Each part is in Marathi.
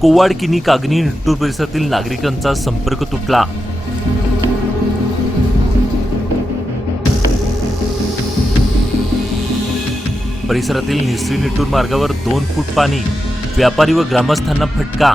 कोवाड, किनी, कागनी, निट्टूर परिसरातील नागरिकांचा संपर्क तुटला. परिसरातील निसरी निट्टूर मार्गावर 2 फूट पाणी. व्यापारी व ग्रामस्थांना फटका.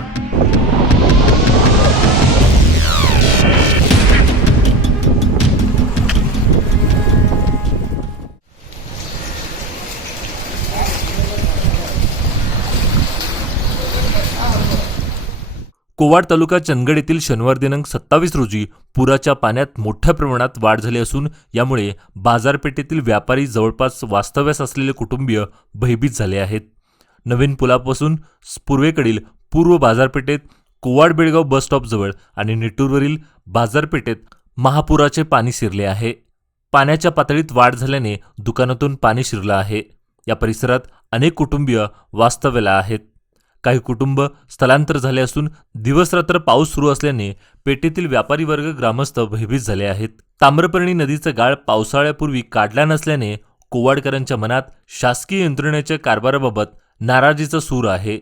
कोवाड तालुका चंदगड येथील शनिवार दिनांक 27 रोजी पुराच्या पाण्यात मोठ्या प्रमाणात वाढ झाली असून यामुळे बाजारपेठेतील व्यापारी, जवळपास वास्तव्यास असलेले कुटुंबीय भयभीत झाले आहेत. नवीन पुलापासून पूर्वेकडील पूर्व बाजारपेठेत, कोवाड बेळगाव बस स्टॉपजवळ आणि निट्टूरवरील बाजारपेठेत महापुराचे पाणी शिरले आहे. पाण्याच्या पातळीत वाढ झाल्याने दुकानातून पाणी शिरलं आहे. या परिसरात अनेक कुटुंबीय वास्तव्याला आहेत. काही कुटुंब स्थलांतर झाले असून दिवसरात्र पाऊस सुरू असल्याने पेठेतील व्यापारी वर्ग, ग्रामस्थ भयभीत झाले आहेत. ताम्रपर्णी नदीचा गाळ पावसाळ्यापूर्वी काढला नसल्याने कोवाडकरांच्या मनात शासकीय यंत्रणेच्या कारभाराबाबत नाराजीचा सूर आहे.